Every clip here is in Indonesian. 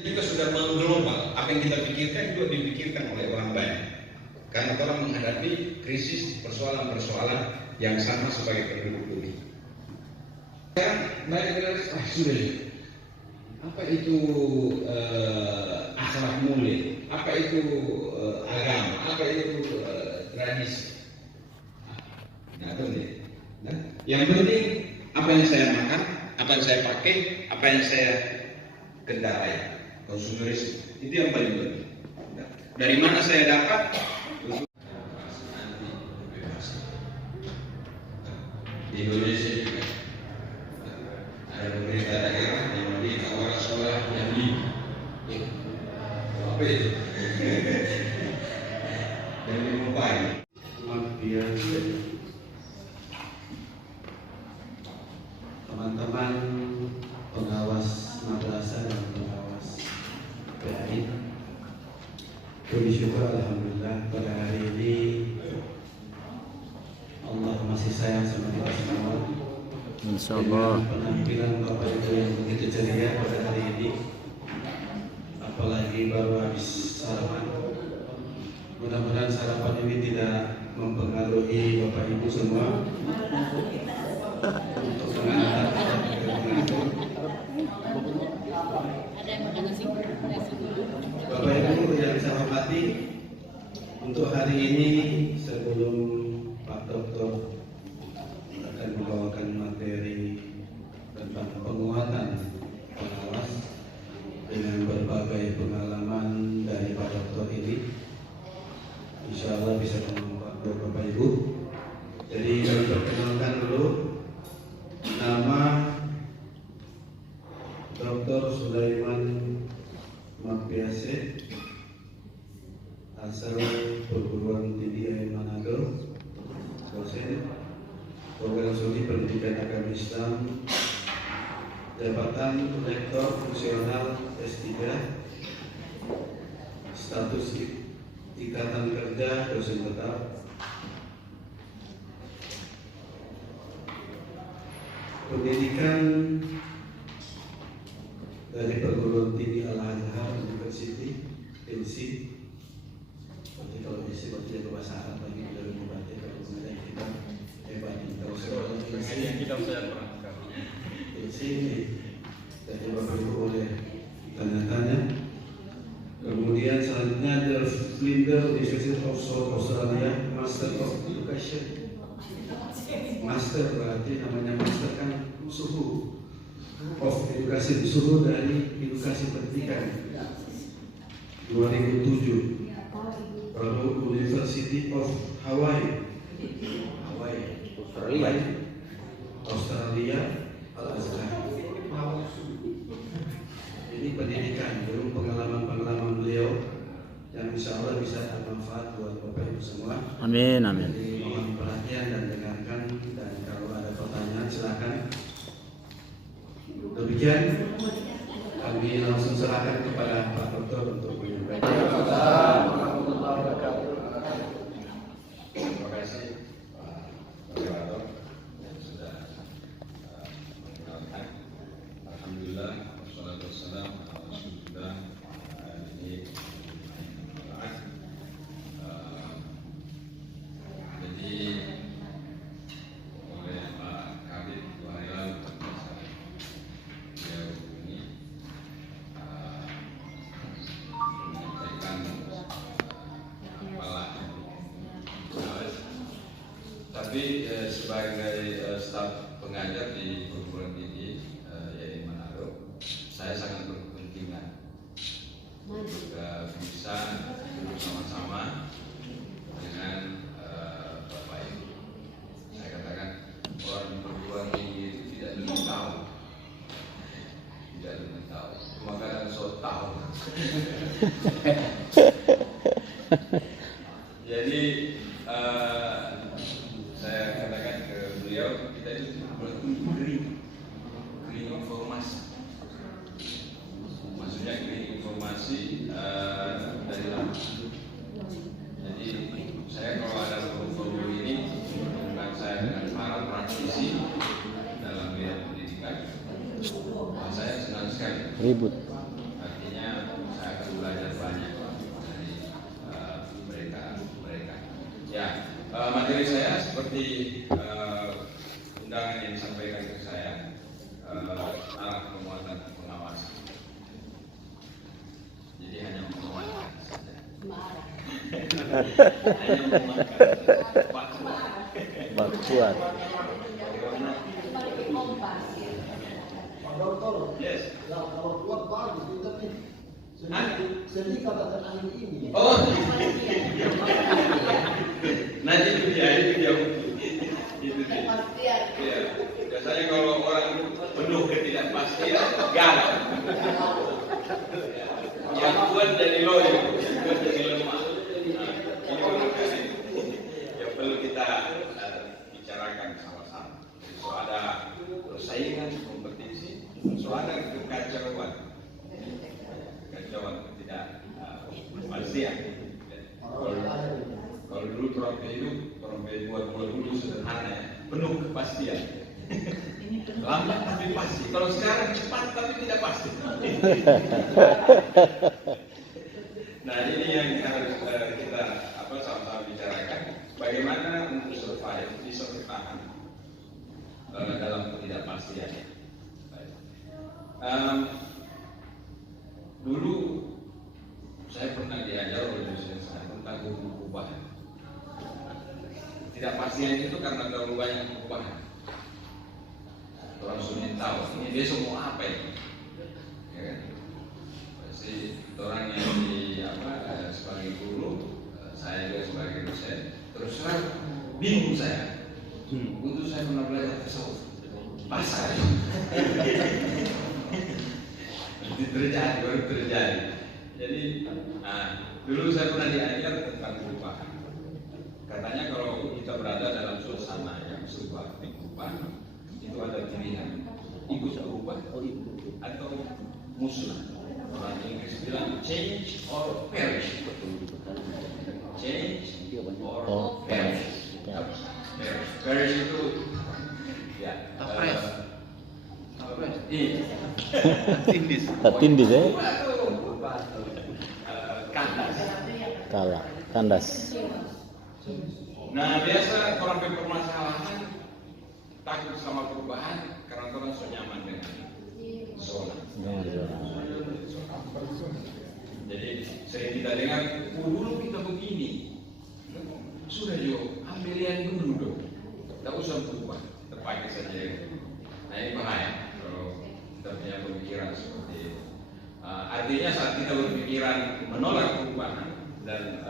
juga sudah mengglobal. Apa yang kita pikirkan juga dipikirkan oleh orang banyak. Karena orang menghadapi krisis persoalan-persoalan yang sama sebagai penduduk bumi. Sekarang banyak generasi sudah. Apa itu akhlak mulia? Apa itu agama? Apa itu tradisi? Nah, yang penting apa yang saya makan, apa yang saya pakai, apa yang saya kendarai. Konsumerisme itu yang paling penting. Dari mana saya dapat? Di Indonesia juga ada pemerintah daerah yang membeli awal sekolah yang di apa itu? Dan dimulai. Teman-teman pengawas madrasah dan pengawas PAI, puji syukur alhamdulillah pada hari ini Allah masih sayang sama kita semua. Insyaallah. Penampilan Bapak Ibu yang begitu ceria pada hari ini, apalagi baru habis sarapan. Mudah-mudahan sarapan ini tidak mempengaruhi Bapak Ibu semua untuk mengantar Bapak Ibu yang saya hormati. Untuk hari ini sebelum Pak Doktor akan membawakan materi tentang penguatan pengawas dengan berbagai pengalaman dari Pak Doktor ini, insya Allah bisa bermanfaat buat Bapak Ibu. Jadi kami perkenalkan dulu, nama Dr. Sulaiman Mapiase, asal perguruan tinggi AIN Manado, dosen program studi pendidikan agama Islam, jabatan lektor fungsional S3, status ikatan kerja dosen tetap, pendidikan dari perguruan tinggi Al-Azhar University NC. Berarti kalau NC berarti jago bahasa Arab lagi dari membaca, kalau kemudian kita hebat. Kalau sekolah NC kita saya pernah NC jadi Bapak Ibu boleh tanya-tanya. Kemudian selanjutnya The Flinders Institute of South Australia Master of Education. Master berarti namanya master kan suhu of edukasi, suhu dari edukasi pendidikan 2007. Lalu University of Hawaii Australia Al-Azhar. Ini pendidikan, belum pengalaman beliau yang insya Allah bisa bermanfaat buat Bapak Ibu semua. Amin, amin. Jadi mohon perhatian dan dengarkan, dan kalau ada pertanyaan silakan. Demikian kami langsung serahkan kepada Pak Doktor untuk menyampaikan. Terima kasih Pak Moderator yang sudah mengenalkan. Alhamdulillah, wassalatu wassalamu ala Rasulillah. Ini jadi oleh Pak Kabid Wahyal beliau ini menyampaikan kepala. Tapi sebagai staf pengajar di perguruan tinggi YAIN Manado, saya sangat berkepentingan untuk bisa duduk sama-sama dengan Bapak Ibu. Saya katakan orang di perguruan tinggi itu tidak lebih tahu, cuma kadang so tahu. Jadi saya katakan ke beliau, kita itu green informasi. Maksudnya green informasi dari lama. Jadi saya kalau ada forum ini, bukan saya dengan para praktisi dalam bidang pendidikan, saya senang sekali. Ribut. Artinya seperti undangan yang disampaikan ke saya, arah penguatan pengawasan. Jadi hanya menguatkan saja. Hanya menguatkan. Bak kuat. Yes. Kalau kuat bagus, tapi sedih katakan ahli ini. Oh, nanti itu dia. Itu dia. Ya. Biasanya kalau orang penuh ketidakpastian, gagal. Yang kuat jadi loyo, kuat jadi lemah. Nah, ini yang perlu kita bicarakan sama-sama. So ada persaingan, kompetisi, so ada kekacauan, ketidakpastian. Kalau dulu trompet hidup, trompet buat dulu sederhana, penuh kepastian. Lambat tapi pasti. Kalau sekarang cepat tapi tidak pasti. Nah ini yang harus kita sama-sama bicarakan. Bagaimana untuk survive bisa bertahan dalam ketidakpastian. Dulu saya pernah diajar oleh dosen saya tentang perubahan. Ketidakpastian itu karena terlalu banyak perubahan. Orang sulit tahu ini besok mau apa ini, ya kan? Pasti orang yang sebagai guru, saya juga sebagai dosen, terus terang bingung saya. Untuk saya pernah belajar tasawuf, pasar baru terjadi. Jadi, dulu saya pernah diajar tentang perubahan. Katanya kalau kita berada dalam suasana yang sebuah perubahan, itu ada pilihan ikut berubah atau musnah. Orang Inggris bilang change or perish. Change or perish. Perish itu ya Tindis ya? Kandas. Kalah, kandas. Nah biasa orang berpermasalahan takut sama perubahan karena orang so nyaman dengan zona. Jadi sering kita dengar, dulu kita begini, sudah yo ambil yang dulu, tak usah berubah, terpakai saja. Nah ini bahaya kalau kita punya pemikiran seperti itu. Artinya saat kita berpikiran menolak perubahan dan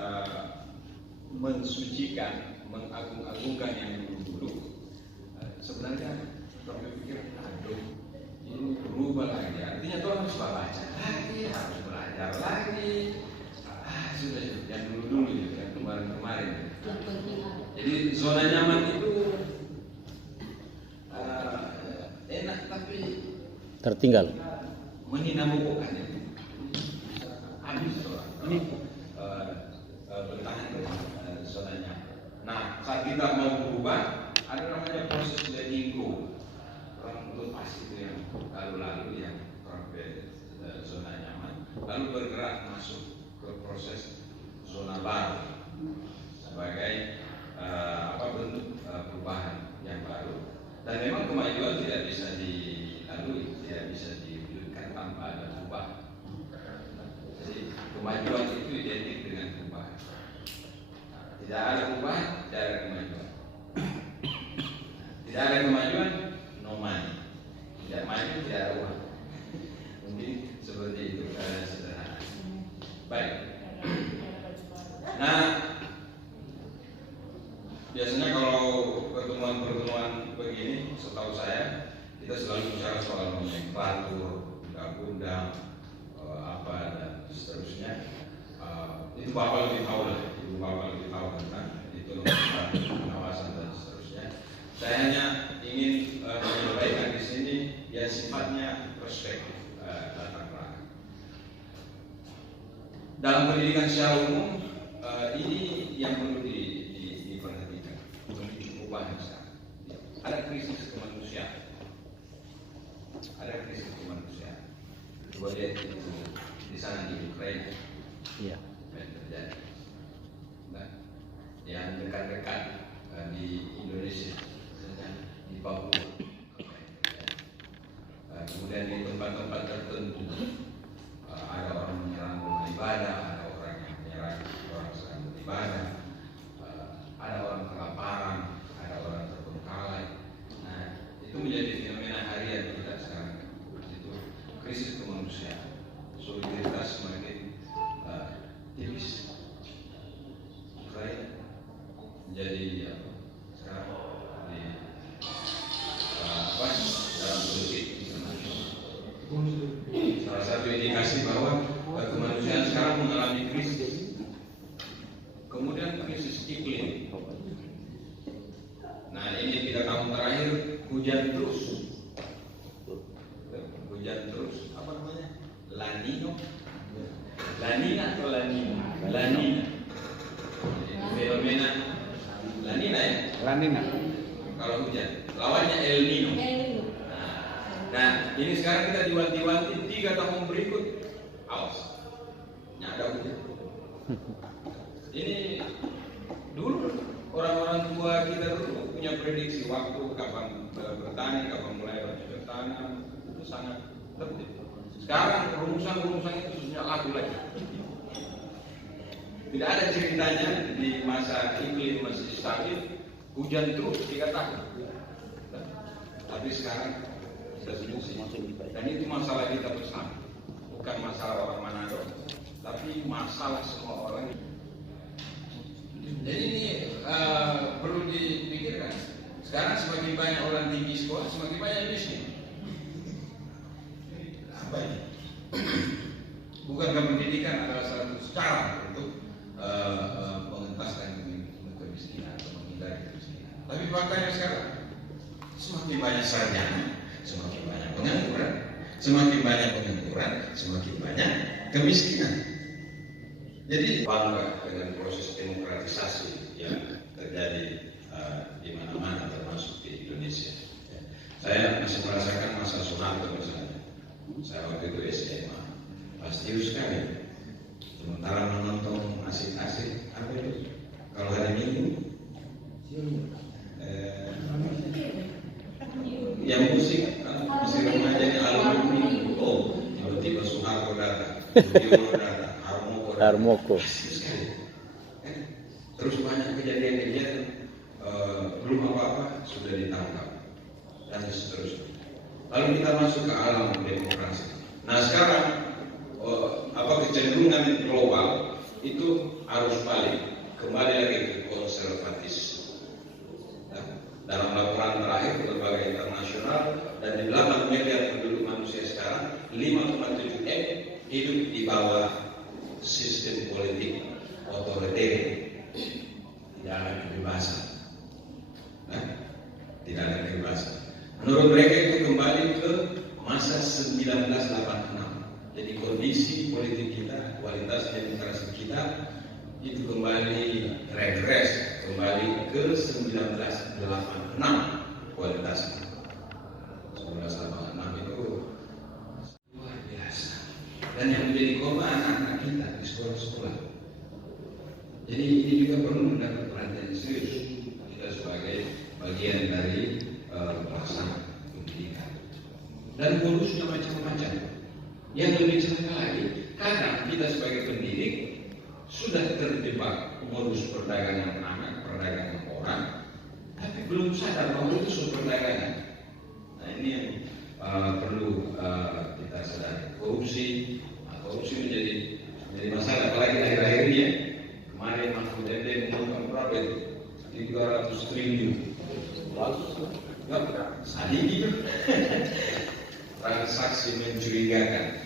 mensucikan, mengagung-agungkan yang dulu. Sebenarnya kalau berpikir, aduh, ini berubah lagi. Artinya tuh harus baca lagi, harus belajar lagi. Sudah yang dulu yang kemarin. Jadi zona nyaman itu enak tapi Tertinggal. meninamukan ya. Habis orang. Ini bertahan dengan zona nyaman. Nah, saat kita mau berubah, ada namanya proses letting go. Orang lepas itu yang lalu-lalu yang sampai zona nyaman, lalu bergerak masuk ke proses zona baru sebagai bentuk perubahan yang baru. Dan memang kemajuan tidak bisa dilalui, tidak bisa diwujudkan tanpa ada perubahan. Jadi kemajuan itu identik dengan perubahan. Tidak ada perubahan, tidak ada kemajuan. Tidak ada kemajuan, no money. Tidak maju, tidak ada uang. Mungkin seperti itu, sederhana. Baik. Nah, biasanya kalau pertemuan-pertemuan begini, setahu saya, kita selalu bicara soal nomenklatur, undang-undang, dan seterusnya. Itu Bapak lebih tahu lah, tentang itu pengawasan dan seterusnya. Saya hanya ingin menyampaikan di sini yang sifatnya perspektif latar belakang. Dalam pendidikan secara umum, ini yang perlu diperhatikan. Perubahan sekarang. Ada krisis kemanusiaan. Coba lihat itu di sana di Ukraina. Iya. Yang terjadi. Nah, yang dekat-dekat di ibadah, ada orang yang menyerang, orang sedang beribadah, ada orang kelaparan, ada orang terbengkalai. Nah, itu menjadi fenomena harian kita sekarang. Itu krisis kemanusiaan, solidaritas semakin tipis. Ukraina menjadi sekarang di dalam politik internasional. Salah satu indikasi bahwa kemanusiaan sekarang mengalami krisis. Kemudian krisis iklim. Nah, ini 3 tahun terakhir hujan terus. Hujan terus, apa namanya? La Nina atau La Nina? La Nina. Fenomena La Nina ya? La Nina. Kalau hujan, lawannya El Nino. Nah, ini sekarang kita diwanti-wanti 3 tahun berikut, awas, nggak ada hujan. Ini dulu orang-orang tua kita dulu punya prediksi waktu kapan bertani, kapan mulai bercocok tanam, itu sangat tertib. Sekarang rumusan-rumusan itu sudah laku lagi. Tidak ada ceritanya di masa iklim masih stabil, hujan terus 3 tahun. Tapi sekarang sudah solusi. Dan itu masalah kita bersama, bukan masalah orang Manado, tapi masalah semua orang. Jadi ini perlu dipikirkan. Sekarang semakin banyak orang tinggi sekolah, semakin banyak miskin. Apa ini? Bukankah pendidikan adalah salah satu cara untuk mengentaskan kemiskinan atau menghindari kemiskinan? Tapi faktanya sekarang semakin banyak sarjana, semakin banyak pengangguran, semakin banyak pengangguran, semakin banyak kemiskinan. Jadi bangga dengan proses demokratisasi yang terjadi di mana-mana, termasuk di Indonesia. Saya masih merasakan masa Soeharto misalnya. Saya waktu itu SMA, pasti sekali. Sementara menonton asik-asik, apa itu? Kalau hari Minggu, yang musik, musik remajanya alumni. Oh, tiba-tiba Soeharto datang, Budiono datang, Harmoko. Terus banyak kejadian-kejadian belum apa-apa sudah ditangkap dan seterusnya. Lalu kita masuk ke alam demokrasi. Nah sekarang kecenderungan global itu arus balik, kembali lagi ke konservatis. Nah, dalam laporan terakhir lembaga internasional dan di 8 miliar penduduk manusia sekarang, 5,7 M hidup di bawah sistem politik otoriter, tidak ada kebebasan. Nah, tidak ada kebebasan. Menurut mereka itu kembali ke masa 1986. Jadi kondisi politik kita, kualitas demokrasi kita itu kembali regres, kembali ke 1986 kualitasnya. 1986 itu luar biasa. Dan yang menjadi korban anak-anak kita di sekolah-sekolah. Jadi ini juga perlu mendapat perhatian serius kita sebagai bagian dari pelaksanaan pendidikan. Dan bonusnya macam-macam. Yang lebih celaka lagi, karena kita sebagai pendidik sudah terjebak modus perdagangan anak, perdagangan orang, tapi belum sadar bahwa itu suatu perdagangan. Nah ini yang perlu kita sadari. Korupsi menjadi masalah, apalagi akhir-akhir ini ya. Kemarin Mahfud MD mengumumkan berapa itu? 300 triliun. Sadis itu. Transaksi mencurigakan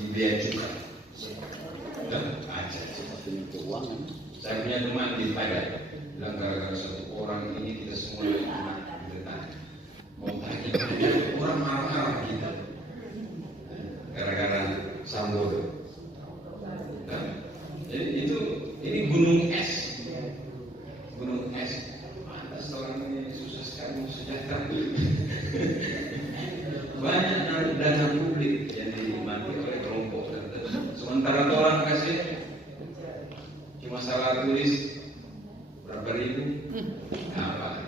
di bea cukai. Saya punya teman di Padang, bilang gara-gara satu orang ini kita semua bertanya. Mau tanya orang marah-marah kita, gara-gara Sambodo. Jadi ini gunung es, Pantas orang ini susah sekali sejahtera. Banyak dana publik yang dinikmati oleh kelompok tertentu. Sementara orang kasih cuma salah tulis berapa ribu, apa?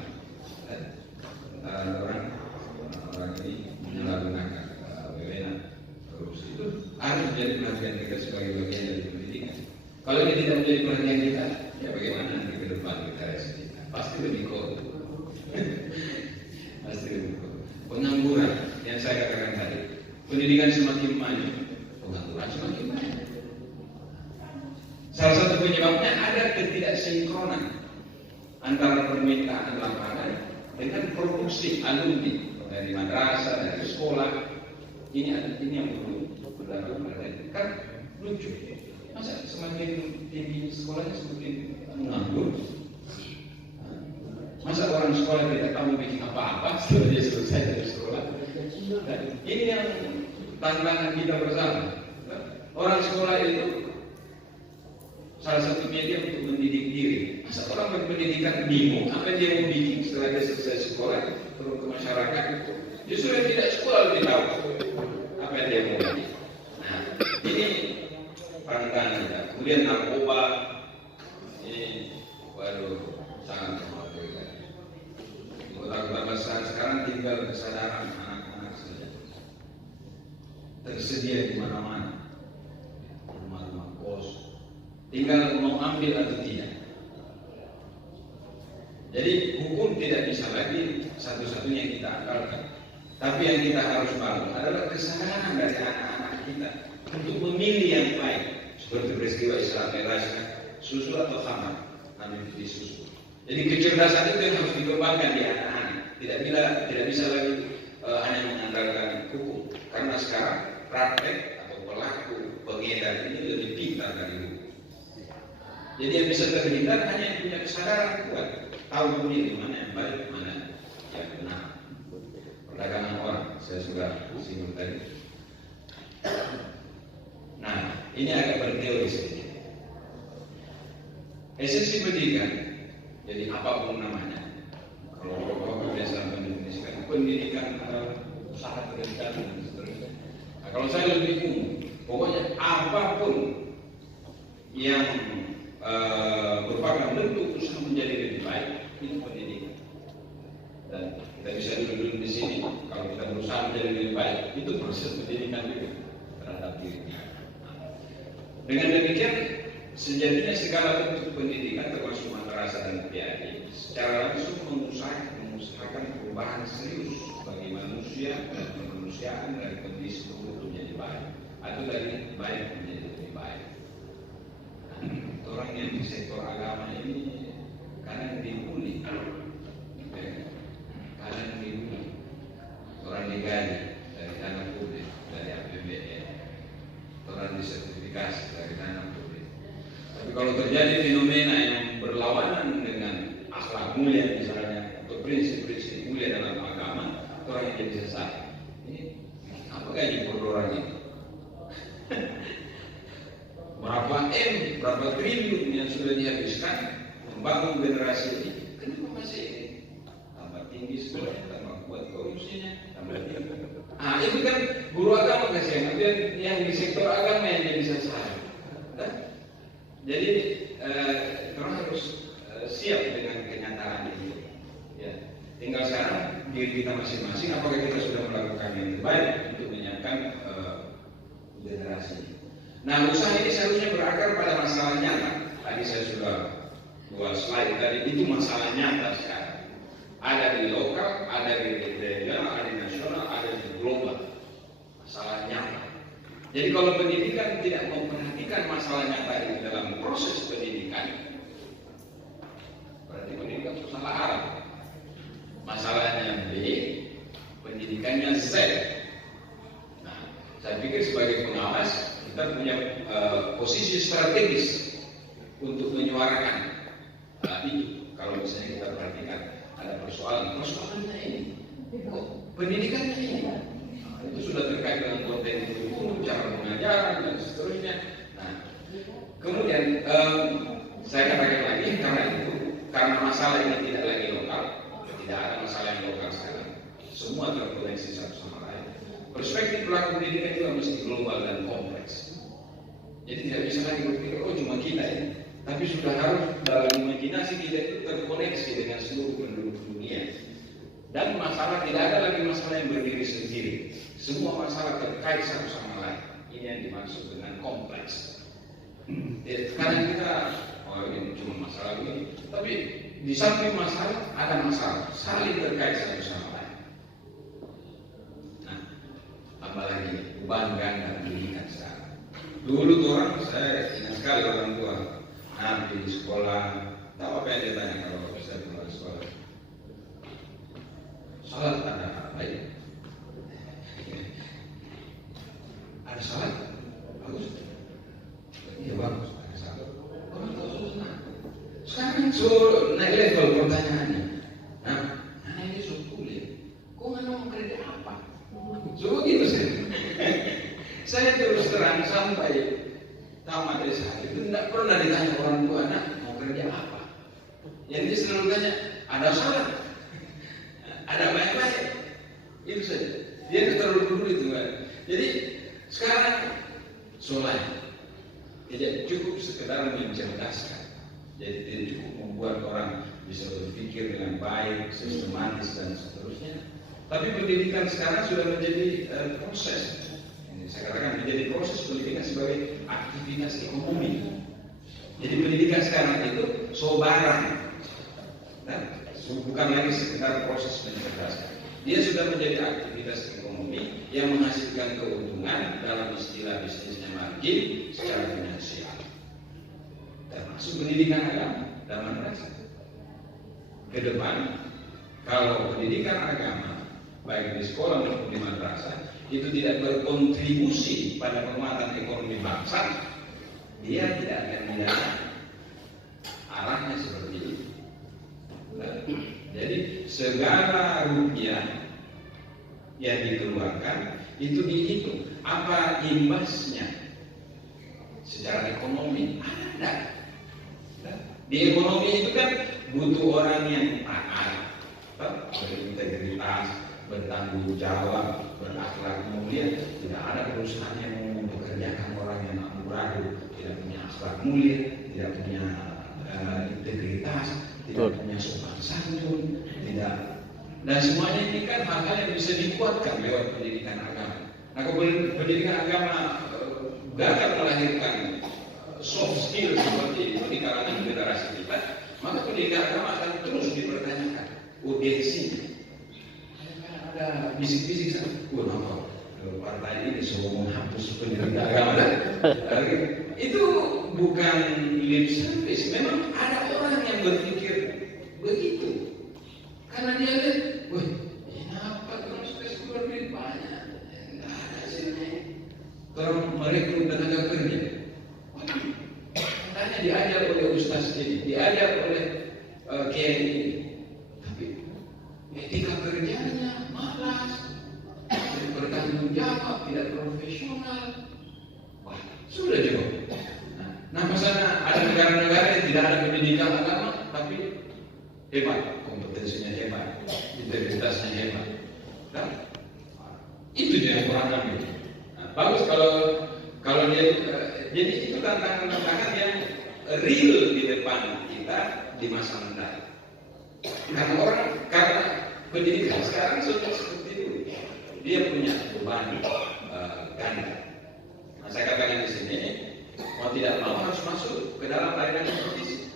Orang ini menyalahgunakan wewenang korupsi itu harus menjadi perhatian kita sebagai bagian dari Kalau ini tidak menjadi perhatian kita, ya bagaimana nanti ke depan kita kita? Pasti lebih korup. Pasti lebih korup. Pengangguran yang saya katakan tadi, pendidikan semakin maju, pengangguran semakin maju. Salah satu penyebabnya ada ketidaksinkronan antara permintaan lapangan dengan produksi alumni dari madrasah, dari sekolah. Ini yang perlu diperhatikan. Kan lucu, masa semakin tinggi sekolahnya semakin menganggur? Masa orang sekolah tidak tahu bikin apa-apa setelah dia selesai dari sekolah? Ini yang tantangan kita bersama. Orang sekolah itu salah satu media untuk mendidik diri. Masa orang berpendidikan bingung apa dia mau bikin setelah dia selesai sekolah, turun ke masyarakat. Justru yang tidak sekolah lebih tahu apa yang dia mau bikin. Nah, ini pandangan kita. Kemudian narkoba, ini waduh sangat membahayakan. Kota-kota besar sekarang tinggal kesadaran anak-anak saja. Tersedia di mana-mana, rumah-rumah kos. Tinggal mau ambil atau tidak. Jadi hukum tidak bisa lagi satu-satunya yang kita akalkan. Tapi yang kita harus bangun adalah kesadaran dari anak-anak kita untuk memilih yang baik. Seperti peristiwa Islam Mirajnya, susu atau khamar, ambil di susu. Jadi kecerdasan itu yang harus dikembangkan di anak-anak. Tidak bisa lagi hanya mengandalkan hukum. Karena sekarang praktek atau pelaku pengedar ini lebih pintar dari hukum. Jadi yang bisa terhindar hanya yang punya kesadaran kuat, tahu memilih mana yang baik, mana yang benar. Perdagangan orang, saya sudah singgung tadi. Nah, ini agak berteori sedikit. Esensi pendidikan, jadi apapun namanya. Kalau Bapak biasa mendefinisikan pendidikan adalah usaha pendidikan dan seterusnya. Nah, kalau saya lebih umum, pokoknya apapun yang merupakan bentuk usaha menjadi lebih baik itu pendidikan. Dan kita bisa duduk di sini kalau kita berusaha menjadi lebih baik itu proses pendidikan juga terhadap diri kita. Dengan demikian sejatinya segala bentuk pendidikan termasuk madrasah dan PAI secara langsung mengusahakan perubahan serius bagi manusia dan kemanusiaan dari kondisi buruk menjadi baik atau dari baik menjadi lebih baik. Orang yang di sektor agama ini kadang dibully, kadang dibully, orang digaji dari dana publik, dari APBN, orang disertifikasi dari dana publik. Tapi kalau terjadi fenomena yang berlawanan dengan akhlak mulia misalnya atau prinsip-prinsip mulia dalam agama, orang yang jadi sesat. Ini apa gaji per orang ini? Berapa berapa triliun yang sudah dihabiskan membangun generasi ini, kenapa masih tambah tinggi sekolahnya, tambah kuat korupsinya, tambah tinggi. Itu kan guru agama kasihan, yang di sektor agama yang jadi sasaran. Jadi orang harus siap dengan kenyataan itu. Ya, tinggal sekarang diri kita masing-masing, apakah kita sudah melakukan yang terbaik untuk menyiapkan generasi ini. Nah, usaha ini seharusnya berakar pada masalah nyata. Tadi saya sudah buat slide tadi, itu masalah nyata sekarang. Ada di lokal, ada di regional, ada di nasional, ada di global. Masalah nyata. Jadi kalau pendidikan tidak memperhatikan masalah nyata ini dalam proses pendidikan, berarti pendidikan salah arah. Masalahnya B, pendidikannya Z. Nah, saya pikir sebagai pengawas kita punya posisi strategis untuk menyuarakan itu. Kalau misalnya kita perhatikan ada persoalannya ini, pendidikannya ini, itu sudah terkait dengan konten itu, cara pengajaran dan seterusnya. Nah, kemudian saya katakan lagi karena masalah ini tidak lagi lokal, tidak ada masalah yang lokal sekarang, semua terkoneksi satu sama lain. Perspektif pelaku pendidikan juga mesti global dan kompleks. Jadi tidak bisa lagi berpikir, cuma kita ini. Tapi sudah harus dalam imajinasi kita itu terkoneksi dengan seluruh penduduk dunia. Dan masalah tidak ada lagi masalah yang berdiri sendiri. Semua masalah terkait satu sama lain. Ini yang dimaksud dengan kompleks. Kadang kita, oh ini cuma masalah ini, tapi di samping masalah ada masalah, saling terkait satu sama lain. Nah, apalagi beban ganda pendidikan sekarang. Dulu tuh orang, saya ingat sekali orang tua nanti di sekolah, tahu apa yang dia tanya kalau saya pulang sekolah? Salat ada apa ya? Ada salat? Bagus. Iya bagus, ada salat. Orang tahu sunnah. Sekarang suruh naik level pertanyaannya. Nah, anak ini suruh kuliah. Kok nggak mau kerja apa? Suruh gitu sih. Saya terus terang sampai tamat S1 itu tidak pernah ditanya orang tua anak mau kerja apa. Yang dia selalu tanya ada salat, ada baik-baik, itu saja. Dia itu terlalu dulu itu kan. Jadi sekarang soleh tidak cukup sekedar mencerdaskan. Jadi tidak cukup membuat orang bisa berpikir dengan baik, sistematis dan seterusnya. Tapi pendidikan sekarang sudah menjadi proses. Saya katakan menjadi proses pendidikan sebagai aktivitas ekonomi. Jadi pendidikan sekarang itu sobaran, bukan lagi sekedar proses mencerdaskan. Dia sudah menjadi aktivitas ekonomi yang menghasilkan keuntungan dalam istilah bisnisnya margin secara finansial. Termasuk pendidikan agama dan madrasah. Ke depan, kalau pendidikan agama baik di sekolah maupun di madrasah itu tidak berkontribusi pada penguatan ekonomi bangsa, dia tidak akan menjadi arahnya seperti itu. Jadi segala rupiah yang dikeluarkan itu dihitung apa imbasnya secara ekonomi ada. Di ekonomi itu kan butuh orang yang taat, berintegritas, bertanggung jawab, berakhlak mulia. Tidak ada perusahaan yang mempekerjakan orang yang amburadul, tidak punya akhlak mulia, tidak punya integritas, tidak punya sopan santun, tidak. Dan semuanya ini kan hal-hal yang bisa dikuatkan lewat pendidikan agama. Nah, pendidikan agama gagal melahirkan soft skill seperti itu di kalangan generasi kita, maka pendidikan agama akan terus dipertanyakan urgensinya. Ada bisik-bisik sana, kenapa partai ini semua menghapus pendidikan agama? Itu bukan lip service, memang ada orang yang berpikir begitu. Karena dia lihat, wah, kenapa terus sekolah lebih banyak? Tidak ada sini. Terus merekrut tenaga kerja. Katanya diajar oleh ustaz ini, diajar oleh kiai ini. Tapi etika kerjanya malas, tidak bertanggung jawab, tidak profesional. Wah, sudah cukup. Nah, misalnya ada negara-negara yang tidak ada pendidikan agama, tapi hebat, kompetensinya hebat, integritasnya hebat. Nah, itu yang kurang kami. Nah, bagus kalau dia, jadi itu tantangan-tantangan yang real di depan kita di masa mendatang. Karena pendidikan sekarang sudah seperti itu, dia punya beban ganda. Nah, saya katakan di sini, mau tidak mau harus masuk ke dalam layanan kompetisi,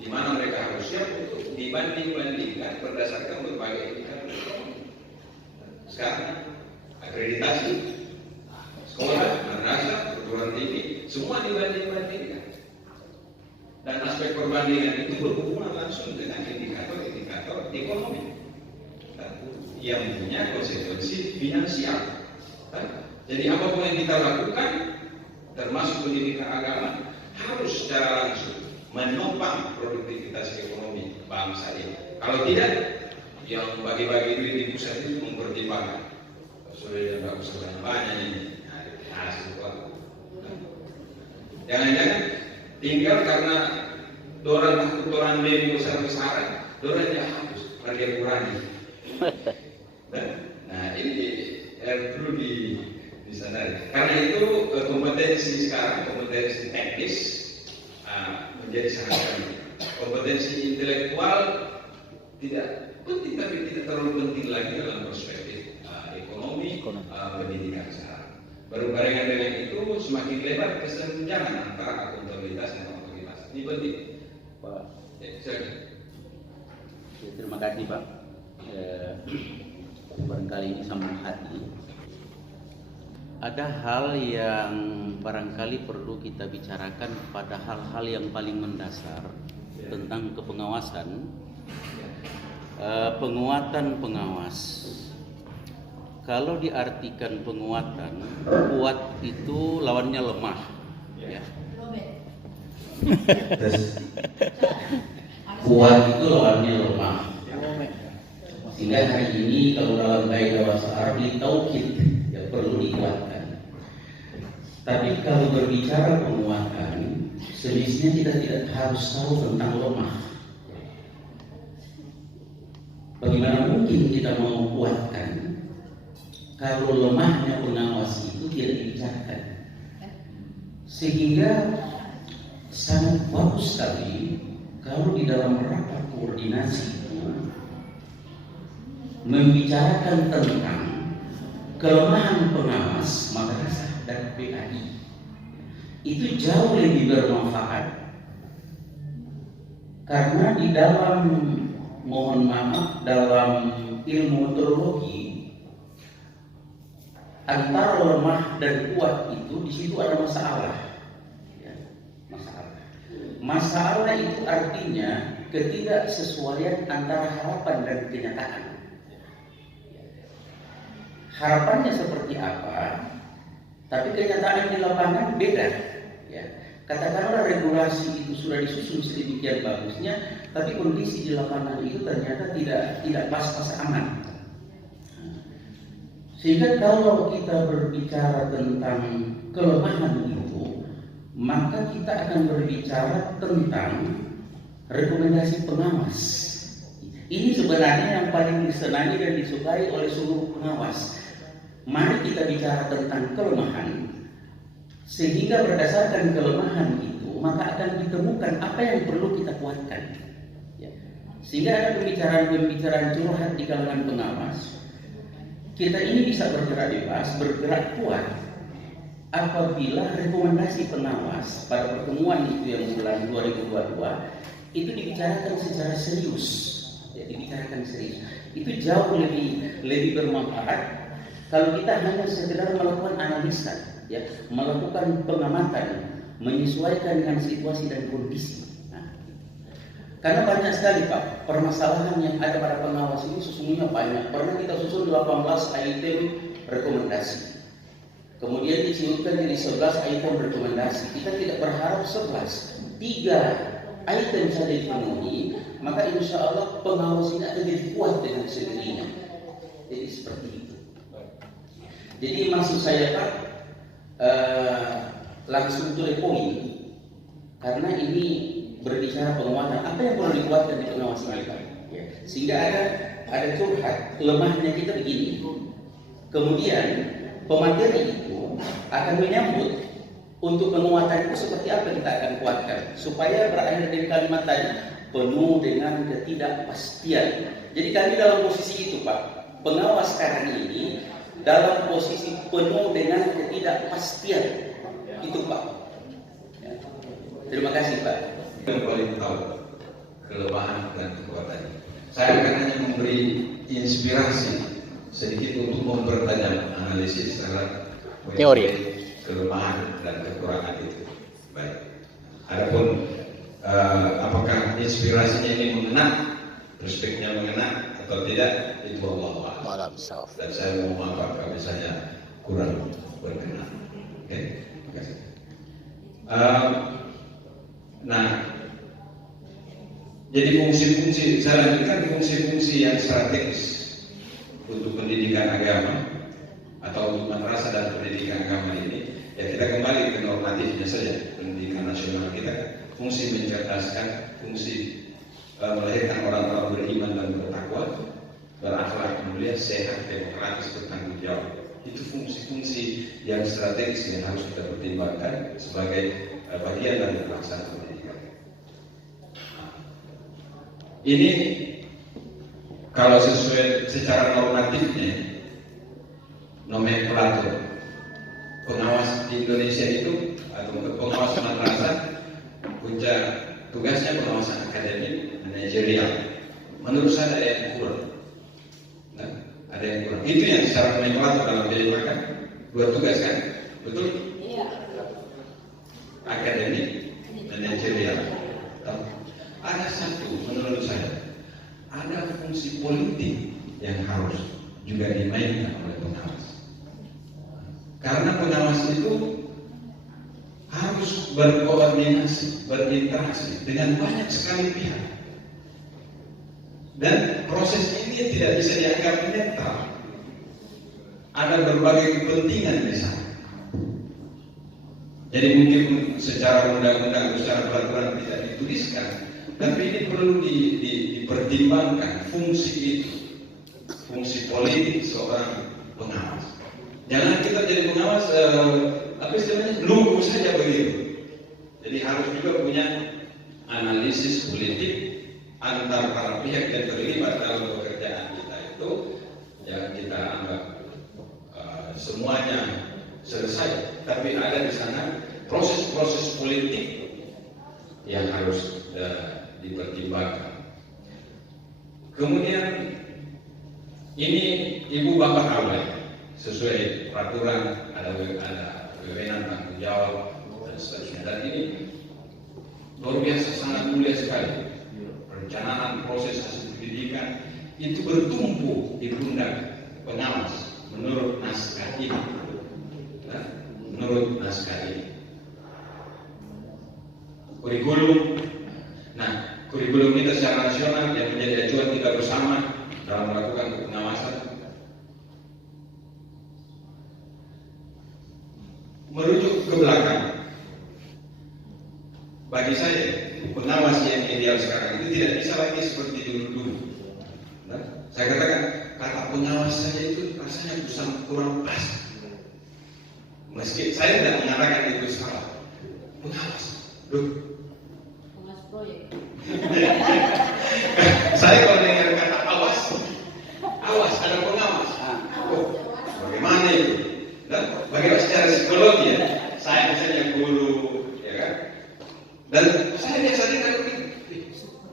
di mana mereka harus siap untuk dibanding-bandingkan berdasarkan berbagai indikator ekonomi. Sekarang akreditasi sekolah, madrasah, perguruan tinggi, semua dibanding-bandingkan. Dan aspek perbandingan itu berhubungan langsung dengan indikator-indikator ekonomi yang punya konsekuensi finansial. Jadi apapun yang kita lakukan, termasuk pendidikan agama, harus secara langsung menopang produktivitas ekonomi bangsa ini. Kalau tidak, yang bagi-bagi duit di pusat itu mempertimbangkan sudah bagus banyak ini hasil kuat. Jangan-jangan tinggal karena doran demo besar-besaran, dorannya hapus, harga kurangi. Nah ini perlu disadari. Karena itu kompetensi sekarang, kompetensi teknis menjadi sangat penting. Kompetensi intelektual tidak penting, tapi tidak terlalu penting lagi dalam perspektif ekonomi pendidikan sekarang. Berbarengan dengan itu semakin lebar kesenjangan antara akuntabilitas dan otoritas. Ini penting. Pak. Silakan. Ya, terima kasih Pak. Barangkali ini sambung hati. Ada hal yang barangkali perlu kita bicarakan pada hal-hal yang paling mendasar tentang kepengawasan, penguatan pengawas. Kalau diartikan penguatan, kuat itu lawannya lemah. Ya. Kuat itu lawannya lemah. Sehingga hari ini kalau dalam kaidah bahasa Arab ditaukid, ya perlu dikuatkan. Tapi kalau berbicara penguatan, semestinya kita tidak harus tahu tentang lemah. Bagaimana mungkin kita mau kuatkan kalau lemahnya pengawas itu tidak dibicarakan? Sehingga sangat bagus sekali kalau di dalam rapat koordinasi itu membicarakan tentang kelemahan pengawas madrasah dan PAI. Itu jauh lebih bermanfaat, karena di dalam, mohon maaf, dalam ilmu metodologi antara lemah dan kuat itu di situ ada masalah. Ya, masalah itu artinya ketidaksesuaian antara harapan dan kenyataan. Harapannya seperti apa, tapi kenyataan di lapangan beda. Ya, katakanlah regulasi itu sudah disusun sedemikian bagusnya, tapi kondisi di lapangan itu ternyata tidak pas-pas aman. Sehingga kalau kita berbicara tentang kelemahan itu, maka kita akan berbicara tentang rekomendasi pengawas. Ini sebenarnya yang paling disenangi dan disukai oleh seluruh pengawas. Mari kita bicara tentang kelemahan, sehingga berdasarkan kelemahan itu maka akan ditemukan apa yang perlu kita kuatkan. Ya. Sehingga ada pembicaraan curhat di kalangan pengawas. Kita ini bisa bergerak bebas, bergerak kuat apabila rekomendasi pengawas pada pertemuan itu yang bulan 2022 itu dibicarakan secara serius. Ya, dibicarakan serius. Itu jauh lebih bermanfaat kalau kita hanya sekedar melakukan analisa, ya, melakukan pengamatan, menyesuaikan dengan situasi dan kondisi. Nah, karena banyak sekali Pak permasalahan yang ada pada pengawas ini sesungguhnya banyak. Pernah kita susun 18 item rekomendasi, kemudian disebutkan jadi 11 item rekomendasi. Kita tidak berharap 11, 3 item saja dipenuhi, maka insya Allah pengawas ini akan jadi kuat dengan sendirinya. Jadi seperti itu. Jadi maksud saya Pak, langsung to the point, karena ini berbicara penguatan, apa yang perlu dikuatkan di pengawas ini Pak? Ya. Sehingga ada curhat, lemahnya kita begini. Kemudian pemateri itu akan menyambut untuk penguatan itu seperti apa kita akan kuatkan, supaya berakhir dari kalimat tadi penuh dengan ketidakpastian. Jadi kami dalam posisi itu Pak, pengawas sekarang ini dalam posisi penuh dengan ketidakpastian itu Pak. Ya. Terima kasih Pak. Yang paling tahu kelemahan dan kekuatannya. Saya akan hanya memberi inspirasi sedikit untuk mempertajam analisis terhadap teori kelemahan dan kekurangan itu. Baik. Adapun apakah inspirasinya ini mengena, perspektifnya mengena atau tidak, itu Allah. Dan saya mohon maaf kalau misalnya kurang berkenan. Oke, terima kasih. Nah, jadi fungsi-fungsi, saya lanjutkan fungsi-fungsi yang strategis untuk pendidikan agama atau untuk madrasah dan pendidikan agama ini. Ya kita kembali ke normatifnya saja. Pendidikan nasional kita fungsi mencerdaskan, fungsi melahirkan orang-orang beriman dan bertakwa, berakhlak mulia, sehat, demokratis, bertanggung jawab. Itu fungsi-fungsi yang strategis yang harus kita pertimbangkan sebagai bagian dari pelaksanaan pendidikan. Ini kalau sesuai secara normatifnya, nomenklatur pengawas di Indonesia itu atau pengawas madrasah punya tugasnya pengawasan akademik, manajerial. Menurut saya ada yang kurang. Nah, ada yang kurang. Itu yang secara nomenklatur dalam biaya makan dua tugas kan, betul? Iya. Akademik, manajerial. Ada satu menurut saya, ada fungsi politik yang harus juga dimainkan oleh pengawas. Karena pengawas itu harus berkoordinasi, berinteraksi dengan banyak sekali pihak. Dan proses ini tidak bisa dianggap netral. Ada berbagai kepentingan di sana. Jadi mungkin secara undang-undang, secara peraturan tidak dituliskan, tapi ini perlu dipertimbangkan fungsi itu, fungsi politik seorang pengawas. Jangan kita jadi pengawas, apa istilahnya, lugu saja begitu. Jadi harus juga punya analisis politik antar para pihak yang terlibat dalam pekerjaan kita itu, yang kita anggap semuanya selesai, tapi ada di sana proses-proses politik yang harus dipertimbangkan. Kemudian ini ibu bapak tahu ya, sesuai peraturan ada wewenang tanggung jawab dan seterusnya. Dan ini luar biasa, sangat mulia sekali. Perencanaan proses hasil pendidikan itu bertumpu di pundak pengawas menurut naskah ini. Menurut naskah ini, kurikulum. Nah, kurikulum kita secara nasional yang menjadi acuan kita bersama dalam melakukan pengawasan merujuk ke belakang. Bagi saya, pengawas yang ideal sekarang itu tidak bisa lagi seperti dulu-dulu. Nah, saya katakan kata pengawas saja itu rasanya kurang pas. Meski saya tidak mengatakan itu salah. Pengawas, Pengawas proyek. Saya kalau dengar kata awas ada pengawas. Oh, bagaimana itu? Dan bagaimana secara psikologi ya? Saya misalnya guru, ya kan? Dan saya biasa dengar begini,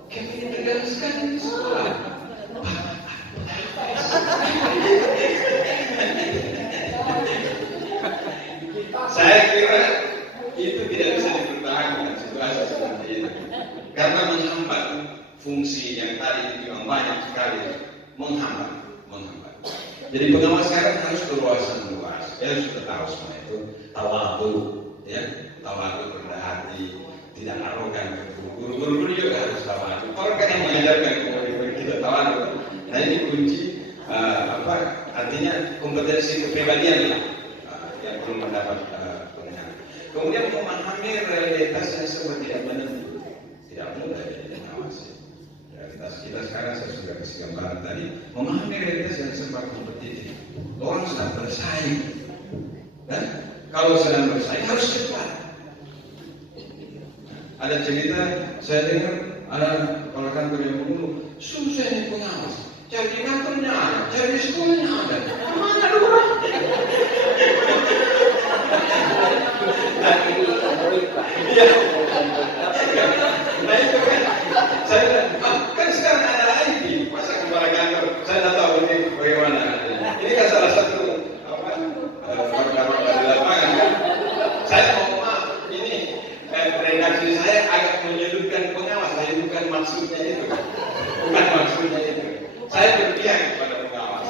kayak ini tegang sekali di sekolah. Saya kira itu tidak bisa dipertahankan situasi seperti itu, karena menghambat fungsi yang tadi itu yang banyak sekali, menghambat. Jadi pengawas sekarang harus berwawasan luas. Ya sudah tahu semua itu, tawadu, ya, tawadu, rendah hati, tidak arogan. Guru-guru juga harus tawadu. Orang kan yang mengajarkan kita tawadu. Nah ini kunci artinya kompetensi kepribadian lah yang perlu mendapat pengajaran. Kemudian memahami realitas yang seperti apa tidak mudah jadi pengawas. Realitas kita sekarang saya sudah kasih gambaran tadi, memahami realitas yang serba kompetitif. Orang sedang bersaing, dan kalau sedang bersaing harus cepat. Ada cerita saya dengar ada kepala kantor yang mengeluh, susah ini pengawas. Cari di kantornya ada, cari di sekolahnya ada. Mana dulu? Iya. Nah itu kan, saya kan sekarang ada IT, masa kepala kantor, saya tidak tahu ini bagaimana. Ini kan salah satu perkara di lapangan kan. Saya mau maaf, ini redaksi saya agak menyudutkan pengawas, saya bukan maksudnya itu. Bukan maksudnya itu. Saya berpihak kepada pengawas.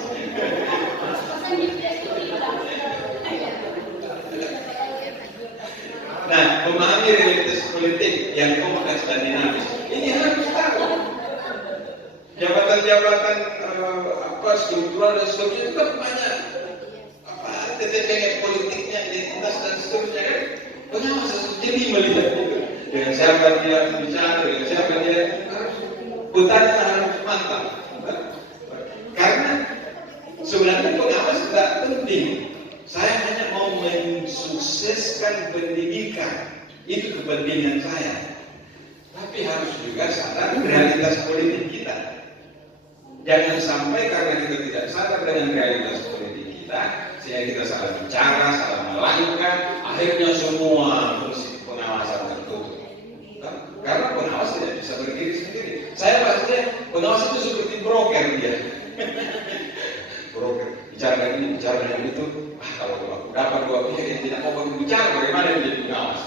Nah, memahami realitas politik yang kompleks dan dinamis, ini harus tahu. Jabatan-jabatan struktural dan seterusnya itu kan banyak TTP politiknya, identitas dan seterusnya kan. Pengawas harus jadi melihat itu. Dengan siapa dia bicara, dengan siapa dia putarnya harus mantap. Karena sebenarnya pengawas tidak penting. Saya hanya mau mensukseskan pendidikan, itu kepentingan saya. Tapi harus juga sadar realitas politik kita. Jangan sampai karena kita tidak sadar dengan realitas politik kita, sehingga kita salah bicara, salah melangkah, akhirnya semua fungsi pengawasan tertutup. Karena pengawas tidak bisa berdiri sendiri. Saya maksudnya pengawas itu seperti broker dia. Broker bicara ini, bicara itu. Kalau aku dapat dua pihak yang tidak mau berbicara, bagaimana menjadi pengawas?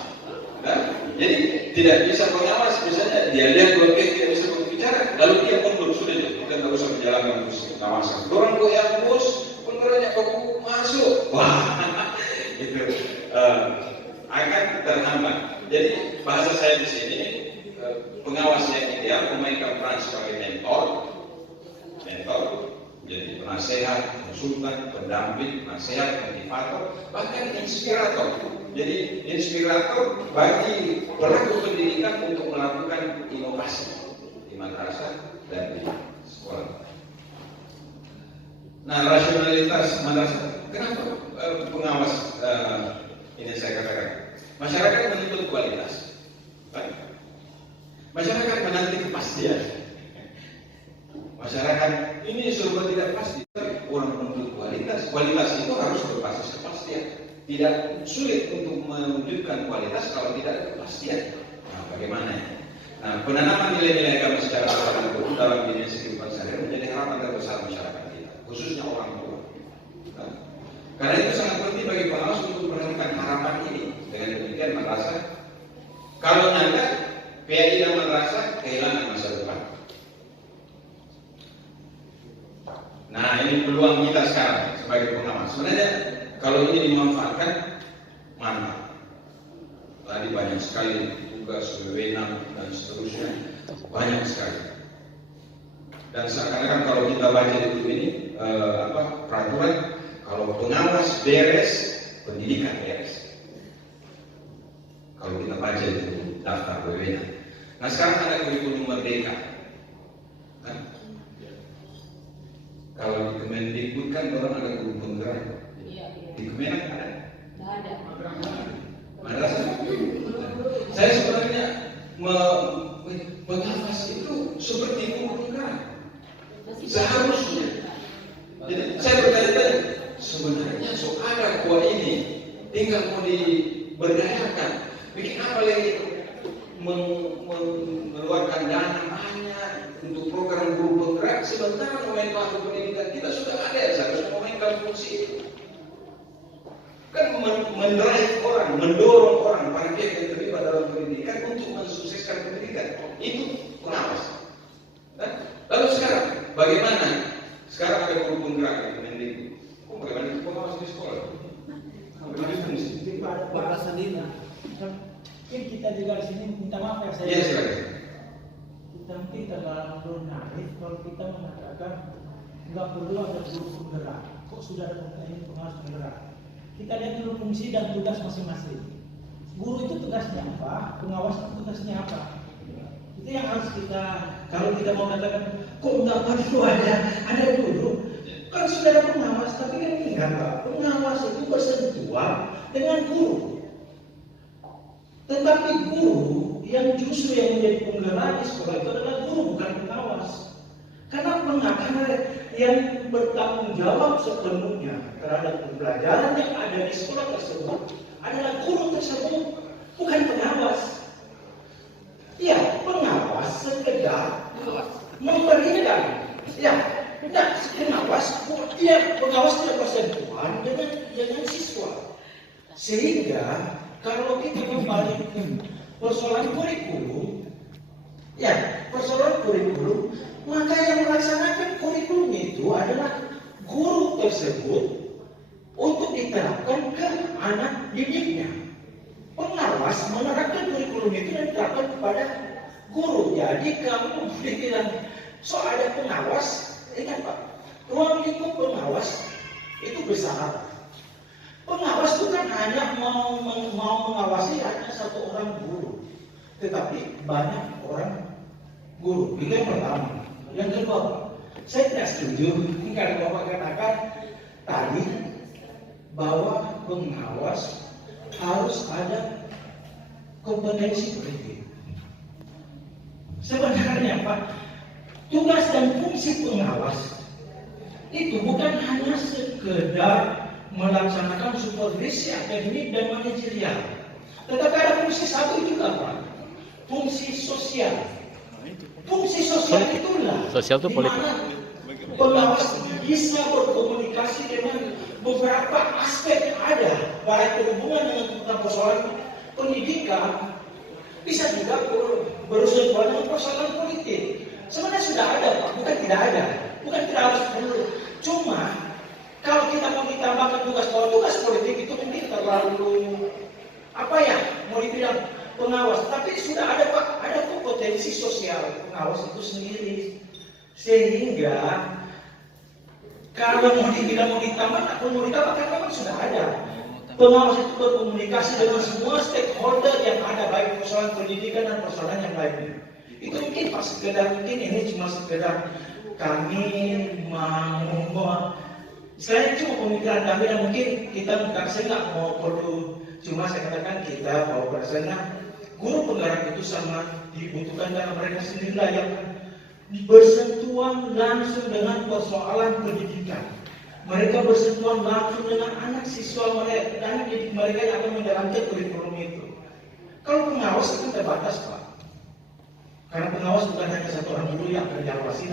Nah, jadi tidak bisa pengawas. Misalnya dia lihat dua pihak tidak bisa berbicara, lalu dia mundur sudah. Kita tidak usah menjalankan fungsi pengawasan. Orang tua yang bos, pengeranya kok masuk. Wah, itu akan terhambat. Jadi bahasa saya di sini pengawas yang ideal memainkan peran sebagai mentor, jadi penasehat, konsultan, pendamping, penasehat, motivator, bahkan inspirator. Jadi inspirator bagi pelaku pendidikan untuk melakukan inovasi di madrasah dan di sekolah. Nah, rasionalitas madrasah, kenapa pengawas ini saya katakan? Masyarakat menuntut kualitas. Masyarakat menanti kepastian. Masyarakat ini serba tidak pasti. Orang menuntut kualitas. Kualitas itu harus berbasis kepastian. Tidak sulit untuk mewujudkan kualitas kalau tidak ada kepastian. Nah, bagaimana ya? Nah, penanaman nilai-nilai agama secara tertentu dalam dimensi kehidupan sehari-hari menjadi harapan terbesar masyarakat kita, khususnya orang tua. Nah, karena itu sangat penting bagi pengawas untuk memperhatikan harapan ini. Dengan demikian madrasah, kalau Anda PAI dan madrasah kehilangan masa depan. Nah, ini peluang kita sekarang sebagai pengawas. Sebenarnya kalau ini dimanfaatkan, mantap. Tadi banyak sekali tugas, wewenang dan seterusnya, banyak sekali. Dan seakan-akan kalau kita baca di ini peraturan, kalau pengawas beres, pendidikan beres. Kalau kita baca itu daftar wewenang. Nah, sekarang ada kurikulum merdeka. Kan? Kalau di Kemendikbud kan orang ada guru penggerak. Di Kemenak ada? Nggak ada. Madrasah. Saya sebenarnya pengawas itu seperti guru penggerak. Seharusnya. Jadi saya bertanya-tanya, sebenarnya so ada kuat ini, tinggal mau diberdayakan. Bikin apa lagi? Mengeluarkan dana banyak untuk program guru penggerak, sementara momentum pendidikan kita sudah ada, seharusnya momentum fungsi itu kan mendrive orang, mendorong orang, para pihak yang terlibat dalam pendidikan untuk mensukseskan pendidikan. Itu pengawas. Nah, lalu sekarang bagaimana? Sekarang ada guru penggerak di Kemendikbud. Bagaimana itu pengawas di sekolah? Bagaimana fungsi? Bahasa Dina. Mungkin kita juga di sini minta maaf ya saya. Iya, silakan. Kita mungkin terlalu naif kalau kita mengatakan nggak perlu ada guru penggerak. Kok sudah ada pengawas penggerak? Kita lihat dulu fungsi dan tugas masing-masing. Guru itu tugasnya apa? Pengawas itu tugasnya apa? Itu yang harus kita, kalau kita mau katakan, kok nggak perlu ada guru? Kan sudah ada pengawas, tapi kan ingat Pak, pengawas itu bersentuhan dengan guru. Tetapi guru yang justru yang menjadi penggerak di sekolah itu adalah guru, bukan pengawas. Karena yang bertanggung jawab sepenuhnya terhadap pembelajaran yang ada di sekolah tersebut adalah guru tersebut, bukan pengawas. Ya, pengawas sekedar memberikan. Ya, tidak pengawas tidak bersentuhan dengan siswa. Sehingga kalau kita kembali ke persoalan kurikulum, maka yang melaksanakan kurikulum itu adalah guru tersebut untuk diterapkan ke anak didiknya. Pengawas menerapkan kurikulum itu dan diterapkan kepada guru. Jadi kalau dibilang ada pengawas, ingat Pak, ruang lingkup pengawas itu besar. Pengawas bukan hanya mau mengawasi hanya satu orang guru, tetapi banyak orang guru. Itu yang pertama. Yang kedua, saya tidak setuju kalau Bapak katakan tadi bahwa pengawas harus ada kompetensi politik. Sebenarnya Pak, tugas dan fungsi pengawas itu bukan hanya sekedar melaksanakan supervisi akademik dan manajerial. Tetapi ada fungsi satu juga, Pak. Fungsi sosial. Fungsi sosial itulah Sosial itu di politik. mana pengawas bisa berkomunikasi dengan beberapa aspek yang ada, baik berhubungan dengan tentang persoalan pendidikan, bisa juga bersentuhan dengan persoalan politik. Sebenarnya sudah ada, Pak, bukan tidak ada, bukan tidak harus perlu. Cuma kalau kita mau ditambahkan tugas politik itu mungkin terlalu mau dibilang pengawas. Tapi sudah ada, Pak, ada kompetensi sosial pengawas itu sendiri, sehingga kalau mau dibilang mau ditambah kan memang sudah ada. Pengawas itu berkomunikasi dengan semua stakeholder yang ada, baik persoalan pendidikan dan persoalan yang lainnya. Itu mungkin Pak, mungkin ini cuma sekedar kami mau selain cuma pemikiran kami, dan mungkin kita saya nggak mau perlu, cuma saya katakan kita bahwa bahasanya guru penggerak itu sangat dibutuhkan karena mereka sendirilah yang bersentuhan langsung dengan persoalan pendidikan. Mereka bersentuhan langsung dengan anak siswa mereka dan didik mereka yang akan menjalankan kurikulum itu. Kalau pengawas itu terbatas, Pak. Karena pengawas bukan hanya satu orang guru yang akan diawasi,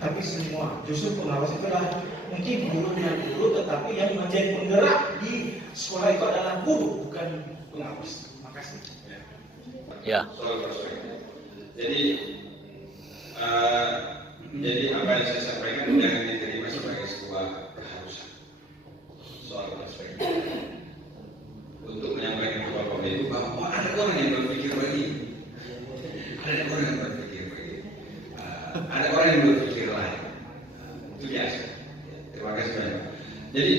tapi semua. Justru pengawas itu adalah mungkin guru, tetapi yang menjadi penggerak di sekolah itu adalah guru, bukan pengawas. Makasih. Ya. Soal perspektif. Jadi apa yang saya sampaikan jangan diterima sebagai sebuah keharusan. Soal perspektif. Untuk menyampaikan kepada pemilu bahwa ada orang yang berpikir begini. Ada orang yang berpikir begini. Ada orang yang berpikir lain. Itu biasa. Terima kasih banyak. Jadi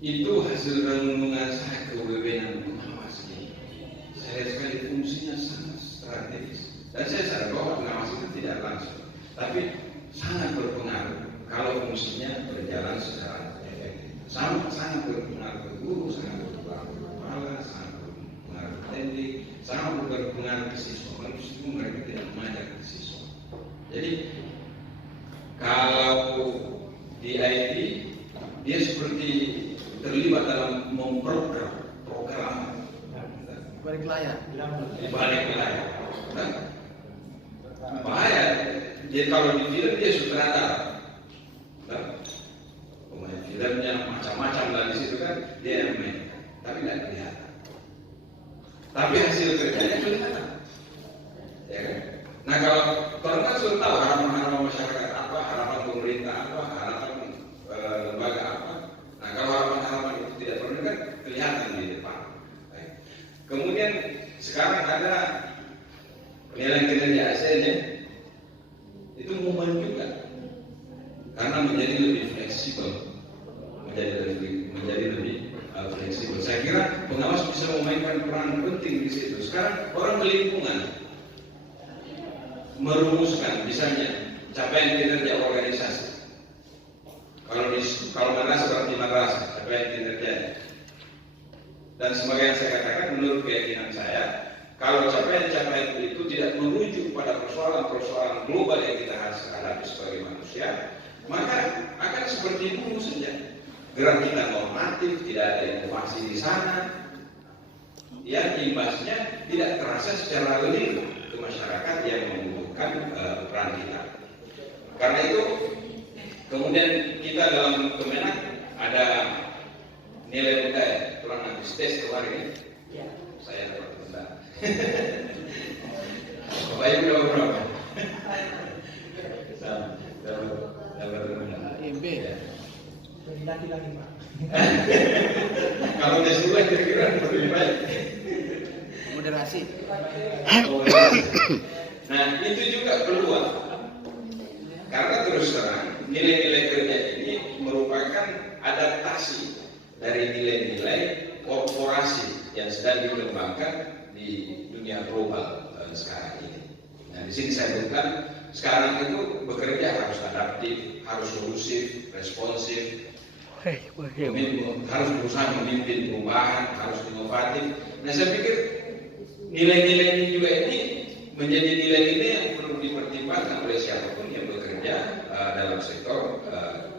itu hasil renungan saya ke wewenang pengawas ini. Saya sekali fungsinya sangat strategis. Dan saya sadar bahwa pengawas itu tidak langsung, tapi sangat berpengaruh kalau fungsinya berjalan secara efektif. Sangat berpengaruh ke guru, sangat berpengaruh ke kepala, sangat berpengaruh ke teknik, sangat berpengaruh ke siswa. Meskipun mereka tidak mengajar ke siswa. Jadi kalau di IT dia seperti terlibat dalam memprogram balik layar. Bahaya. Dia kalau di film dia sutradara. Pemain filmnya macam-macam lah di situ kan, dia yang main, tapi tidak kelihatan. Tapi hasil kerjanya kelihatan. Ya kan? Nah kalau kan sudah tahu harapan masyarakat apa, harapan pemerintah apa, harapan lembaga apa. Nah kalau harapan itu tidak pernah kan kelihatan di depan. Baik. Kemudian sekarang ada penilaian kinerja ASN-nya itu momen juga karena menjadi lebih fleksibel, menjadi lebih fleksibel. Saya kira pengawas bisa memainkan peran penting di situ. Sekarang orang lingkungan merumuskan misalnya capaian kinerja organisasi. Kalau madrasah berarti madrasah, capaian kinerjanya. Dan sebagai yang saya katakan, menurut keyakinan saya, kalau capaian-capaian itu tidak merujuk pada persoalan-persoalan global yang kita harus hadapi sebagai manusia, maka akan seperti dulu saja. Gerak kita normatif, tidak ada inovasi di sana, yang imbasnya tidak terasa secara real ke masyarakat yang membutuhkan peran kita. Karena itu, kemudian kita dalam Kemenak ada nilai budaya, kurang habis tes kemarin ini, saya dapat rendah. Bapak Ibu dapat berapa? Dapat rendah. IMB ya. Lagi-lagi, Pak. Kalau tes dua kira-kira lebih baik. Moderasi. Nah itu juga peluang. Karena terus terang nilai-nilai kerja ini merupakan adaptasi dari nilai-nilai korporasi yang sedang dikembangkan di dunia global sekarang ini. Nah di sini saya bilang sekarang itu bekerja harus adaptif, harus solusif, responsif, harus berusaha memimpin perubahan, harus inovatif. Nah saya pikir nilai-nilai ini juga ini menjadi nilai-nilai yang perlu dipertimbangkan oleh siapapun yang bekerja dalam sektor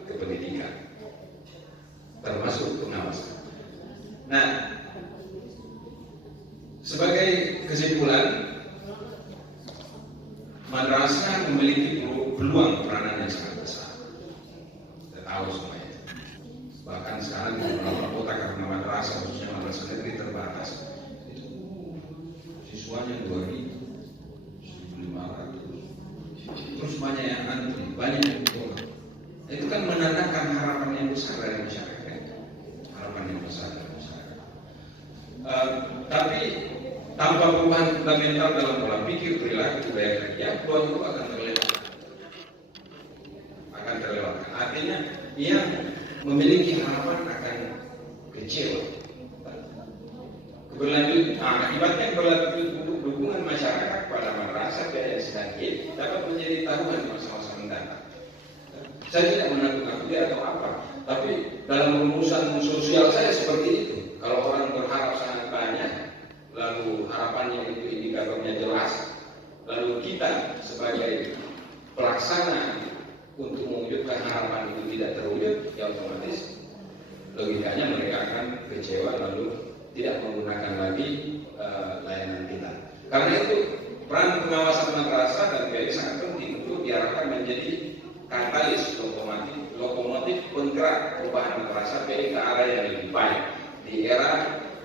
kependidikan. termasuk pengawasan. Nah, sebagai kesimpulan, madrasah memiliki peluang peranan yang sangat besar. Kita tahu semuanya. Bahkan sekarang di beberapa kota karena madrasah, khususnya madrasah negeri terbatas, itu siswanya 2.000, 1.500, terus banyak yang antri, banyak yang tolak. Itu kan menandakan harapan yang besar dari masyarakat, harapan yang besar dari masyarakat. Tapi tanpa perubahan fundamental dalam pola pikir, perilaku, budaya kerja, peluang itu akan terlewatkan. Artinya, yang memiliki harapan akan kecewa. Akibatnya berlanjut dukungan masyarakat pada madrasah yang sedikit dapat menjadi taruhan masa-masa mendatang. Saya tidak menakut-nakuti atau apa, tapi dalam rumusan sosial saya seperti itu. Kalau orang berharap sangat banyak, lalu harapannya itu indikatornya jelas, lalu kita sebagai pelaksana untuk mewujudkan harapan itu tidak terwujud, ya otomatis logikanya mereka akan kecewa lalu tidak menggunakan lagi layanan kita. Karena itu peran pengawasan madrasah dan PAI sangat penting untuk diarahkan menjadi katalis lokomotif penggerak perubahan madrasah PAI ke arah yang lebih baik di era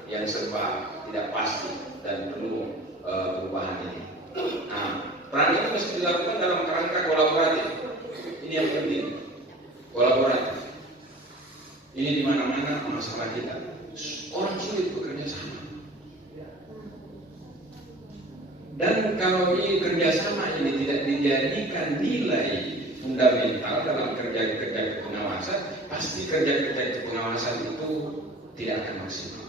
yang serba tidak pasti dan penuh perubahan ini. Nah, peran itu mesti dilakukan dalam kerangka kolaboratif. Ini yang penting, kolaboratif. Ini di mana-mana masalah kita. Orang sulit bekerja sama. Dan kalau ini kerjasama ini tidak dijadikan nilai fundamental dalam kerja-kerja pengawasan, pasti kerja-kerja pengawasan itu tidak akan maksimal.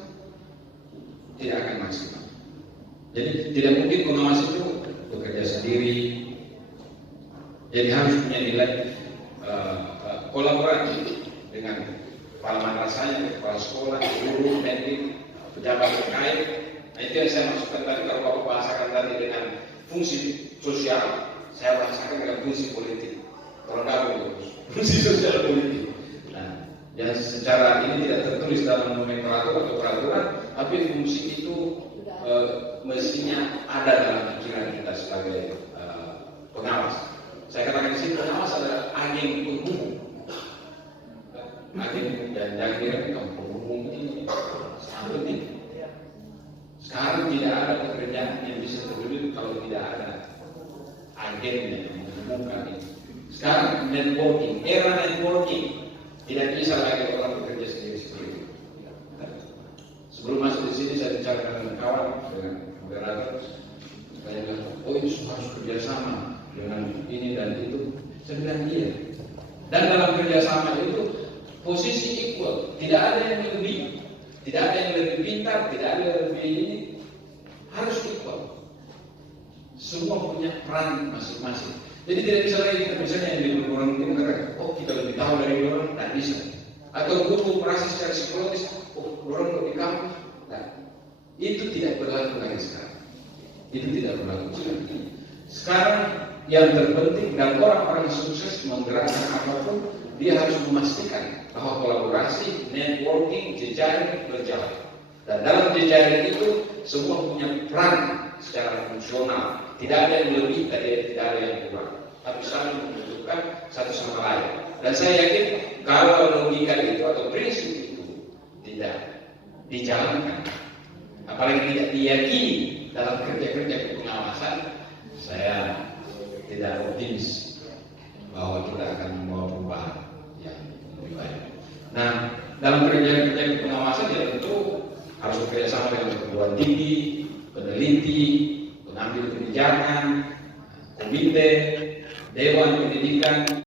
Tidak akan maksimal. Jadi tidak mungkin pengawas itu bekerja sendiri. Jadi harus punya nilai kolaborasi dengan kepala madrasahnya, kepala sekolah, guru, pendidik, pejabat terkait. Nah, itu yang saya maksudkan tadi. Kalau Bapak bahasakan tadi dengan fungsi sosial, saya bahasakan dengan fungsi politik. Kalau nggak fungsi sosial politik. Nah, yang secara ini tidak tertulis dalam nomenklatur atau peraturan, tapi fungsi itu mestinya ada dalam pikiran kita sebagai pengawas. Saya katakan di sini pengawas adalah agen penghubung. Agen dan jangan kira penghubung ini sangat penting. Sekarang tidak ada pekerjaan yang bisa terwujud kalau tidak ada agen yang menghubungkan itu. Sekarang networking, era networking, tidak bisa lagi orang bekerja sendiri-sendiri. Sebelum masuk di sini saya bicara dengan kawan, dengan moderator, saya bilang, oh itu harus kerjasama dengan ini dan itu. Saya bilang iya. Dan dalam kerjasama itu posisi equal, tidak ada yang lebih, tidak ada yang lebih pintar, tidak ada yang lebih ini, harus equal. Semua punya peran masing-masing. Jadi tidak bisa lagi kita misalnya yang lebih orang itu mengatakan, oh kita lebih tahu dari orang, tidak bisa. Atau guru merasa secara psikologis, oh orang lebih kamu, nah, itu tidak berlaku lagi sekarang. Itu tidak berlaku sekarang. Sekarang yang terpenting dan orang-orang sukses menggerakkan apapun, dia harus memastikan bahwa kolaborasi, networking, jejaring berjalan. Dan dalam jejaring itu semua punya peran secara fungsional. Tidak ada yang lebih, tidak ada yang kurang. Tapi saling membutuhkan satu sama lain. Dan saya yakin kalau logika itu atau prinsip itu tidak dijalankan, apalagi tidak diyakini dalam kerja-kerja pengawasan, saya tidak optimis bahwa kita akan membawa perubahan yang lebih baik. Nah, dalam kerja-kerja pengawasan ya tentu harus bekerjasama dengan perguruan tinggi, peneliti, pengambil kebijakan, komite, dewan pendidikan.